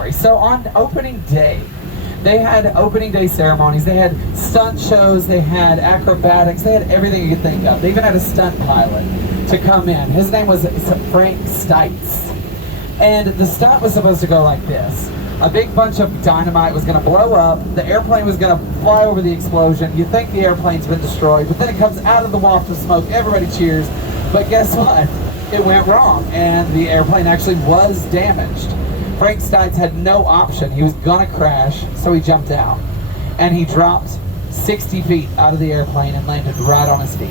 So on opening day, they had opening day ceremonies, they had stunt shows, they had acrobatics, they had everything you could think of. They even had a stunt pilot to come in. His name was Frank Stites. And the stunt was supposed to go like this. A big bunch of dynamite was going to blow up, the airplane was going to fly over the explosion, you think the airplane's been destroyed, but then it comes out of the waft of smoke, everybody cheers, but guess what? It went wrong, and the airplane actually was damaged. Frank Stites had no option. He was gonna crash, so he jumped out. And he dropped 60 feet out of the airplane and landed right on his feet.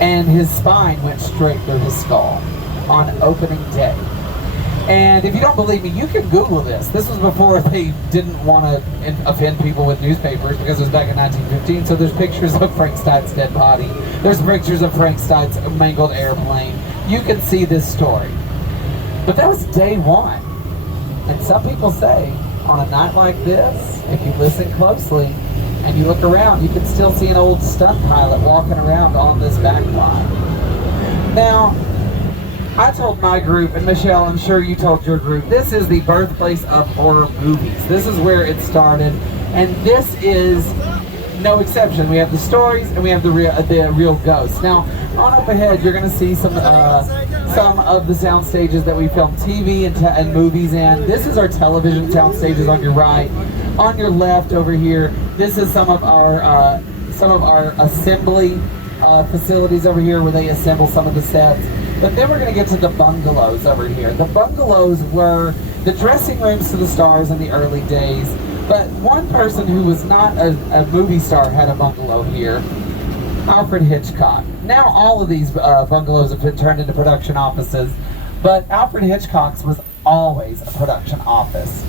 And his spine went straight through his skull on opening day. And if you don't believe me, you can Google this. This was before they didn't want to offend people with newspapers because it was back in 1915. So there's pictures of Frank Stites' dead body. There's pictures of Frank Stites' mangled airplane. You can see this story. But that was day one. And some people say, on a night like this, if you listen closely and you look around, you can still see an old stunt pilot walking around on this backlot. Now, I told my group, and Michelle, I'm sure you told your group, this is the birthplace of horror movies. This is where it started, and this is no exception. We have the stories and we have the real ghosts. Now, on up ahead, you're going to see some of the sound stages that we film TV and movies in. This is our television sound stages on your right. On your left over here, this is some of our assembly facilities over here where they assemble some of the sets. But then we're going to get to the bungalows over here. The bungalows were the dressing rooms to the stars in the early days. But one person who was not a movie star had a bungalow here, Alfred Hitchcock. Now all of these bungalows have been turned into production offices, but Alfred Hitchcock's was always a production office.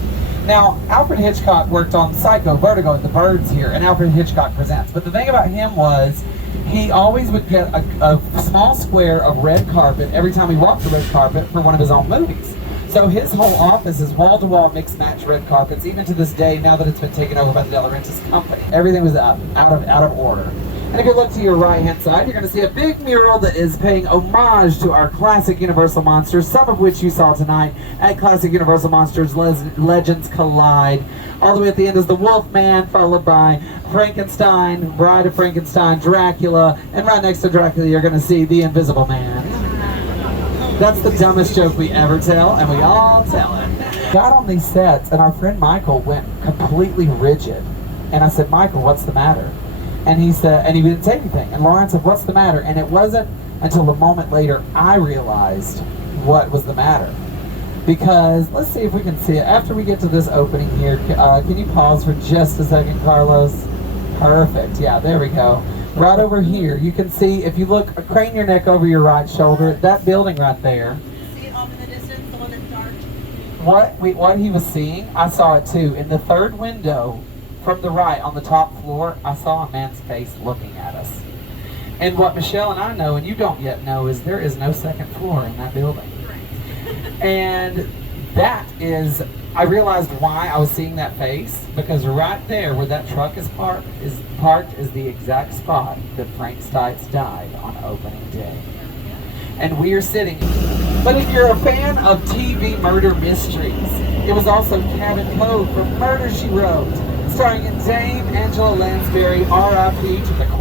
Now, Alfred Hitchcock worked on Psycho, Vertigo, and The Birds here, and Alfred Hitchcock Presents. But the thing about him was, he always would get a small square of red carpet every time he walked the red carpet for one of his own movies. So his whole office is wall-to-wall mix-match red carpets, even to this day, now that it's been taken over by the De Laurentiis company. Everything was out of order. And if you look to your right-hand side, you're going to see a big mural that is paying homage to our classic Universal monsters, some of which you saw tonight at Classic Universal Monsters Legends Collide. All the way at the end is the Wolfman, followed by Frankenstein, Bride of Frankenstein, Dracula, and right next to Dracula you're going to see the Invisible Man. That's the dumbest joke we ever tell, and we all tell it. Got on these sets, and our friend Michael went completely rigid. And I said, Michael, what's the matter? And he said, and he didn't say anything. And Lauren said, what's the matter? And it wasn't until a moment later I realized what was the matter. Because, let's see if we can see it. After we get to this opening here, can you pause for just a second, Carlos? Perfect, yeah, there we go. Right over here, you can see, if you look, crane your neck over your right shoulder, that building right there. See it off in the distance, the one that's dark? What he was seeing, I saw it too. In the third window, from the right, on the top floor, I saw a man's face looking at us. And what Michelle and I know, and you don't yet know, is there is no second floor in that building. And that is, I realized why I was seeing that face, because right there where that truck is parked is the exact spot that Frank Stites died on opening day. And we are sitting. But if you're a fan of TV murder mysteries, it was also Cabin Cove from Murder, She Wrote, starring Dame Angela Lansbury, R.I.P. to the Queen.